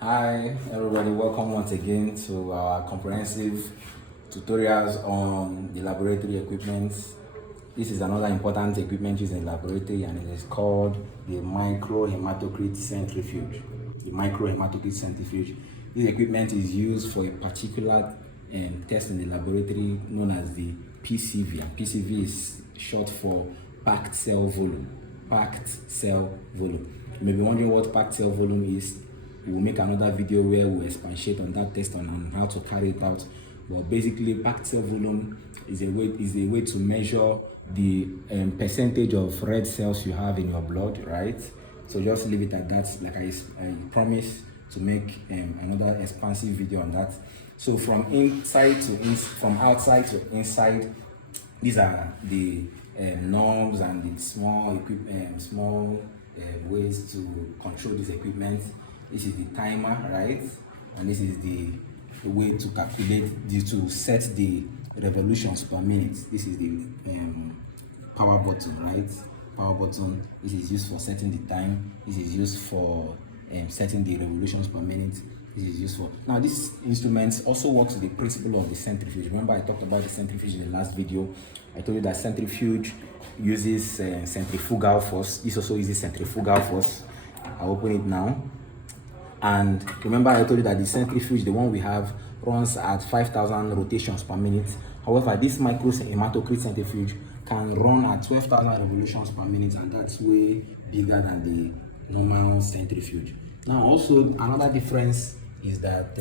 Hi everybody, welcome once again to our comprehensive tutorials on the laboratory equipment. This is another important equipment used in the laboratory, and it is called the microhematocrit centrifuge. The microhematocrit centrifuge. This equipment is used for a particular test in the laboratory known as the PCV. And PCV is short for packed cell volume. Packed cell volume. You may be wondering what packed cell volume is. We will make another video where we expatiate on that test on how to carry it out. But basically, packed cell volume is a way to measure the percentage of red cells you have in your blood, right? So just leave it at that. Like I promise to make another expansive video on that. So from outside to inside, these are the knobs and the small ways to control this equipment. This is the timer, right? And this is the way to calculate to set the revolutions per minute. This is the power button, right? Power button. This is used for setting the time. This is used for setting the revolutions per minute. This is useful. Now, this instrument also works with the principle of the centrifuge. Remember, I talked about the centrifuge in the last video. I told you that centrifuge uses centrifugal force. This also uses centrifugal force. I'll open it now. And remember, I told you that the centrifuge, the one we have, runs at 5,000 rotations per minute. However, this microhematocrit centrifuge can run at 12,000 revolutions per minute, and that's way bigger than the normal centrifuge. Now, also another difference is that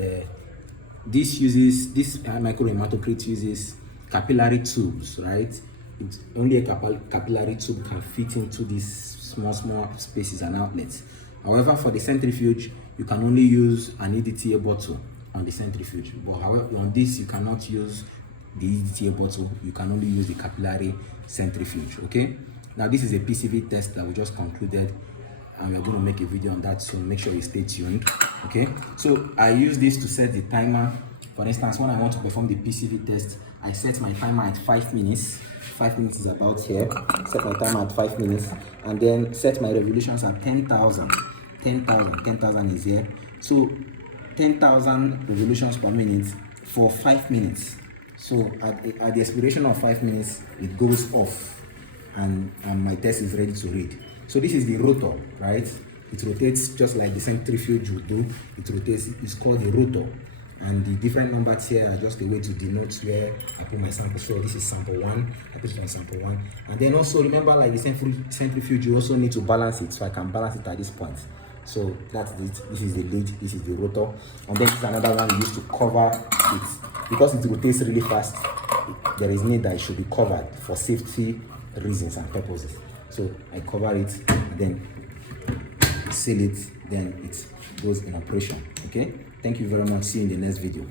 this microhematocrit uses capillary tubes, right? It's only a capillary tube can fit into these small spaces and outlets. However, for the centrifuge, you can only use an EDTA bottle on the centrifuge. But however, on this, you cannot use the EDTA bottle. You can only use the capillary centrifuge, okay? Now, this is a PCV test that we just concluded, and we're going to make a video on that soon. Make sure you stay tuned, okay? So I use this to set the timer. For instance, when I want to perform the PCV test, I set my timer at 5 minutes. 5 minutes is about here. Set my timer at 5 minutes, and then set my revolutions at 10,000. 10,000 is here. So 10,000 revolutions per minute for 5 minutes. So at the expiration of 5 minutes, it goes off, and my test is ready to read. So this is the rotor, right? It rotates just like the centrifuge would do. It rotates. It's called the rotor. And the different numbers here are just a way to denote where I put my sample. So this is sample 1, I put it on sample 1. And then also remember, like the centrifuge, you also need to balance it. So I can balance it at this point. So that's it. This is the lead, this is the rotor. And then this is another one we use to cover it. Because it rotates really fast, there is need that it should be covered for safety reasons and purposes. So I cover it, and then seal it, then it goes in operation. Okay, thank you very much. See you in the next video.